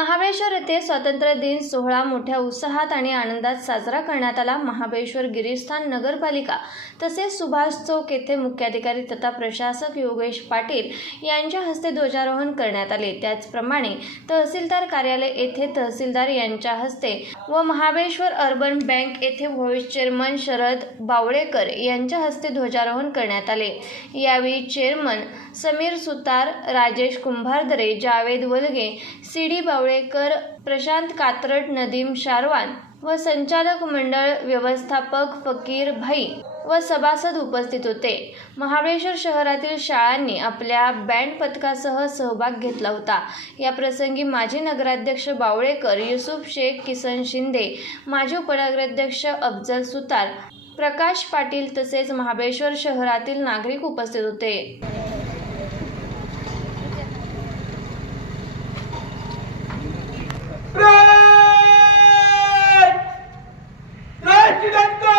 महाबळेश्वर येथे स्वातंत्र्य दिन सोहळा मोठ्या उत्साहात आणि आनंदात साजरा करण्यात आला. महाबळेश्वर गिरीस्थान नगरपालिका तसेच सुभाष चौक येथे मुख्याधिकारी तथा प्रशासक योगेश पाटील यांच्या हस्ते ध्वजारोहण करण्यात आले. त्याचप्रमाणे तहसीलदार कार्यालय येथे तहसीलदार यांच्या हस्ते व महाबळेश्वर अर्बन बँक येथे व्हाईस चेअरमन शरद बावळेकर यांच्या हस्ते ध्वजारोहण करण्यात आले. यावेळी chairman Sameer Sutar Rajesh Kumbhardare Javed Walge C D Bawalekar Prashant Katrat Nadeem Sharwan व संचालक मंडळ व्यवस्थापक फकीर भाई व सभासद उपस्थित होते. महाबळेश्वर शहरातील शाळांनी आपल्या बँड पथकासह सहभाग घेतला होता. या प्रसंगी माजी नगराध्यक्ष बावळेकर युसुफ शेख किसन शिंदे माजी उपनगराध्यक्ष अफजल सुतार प्रकाश पाटील तसेच महाबळेश्वर शहरातील नागरिक उपस्थित होते. president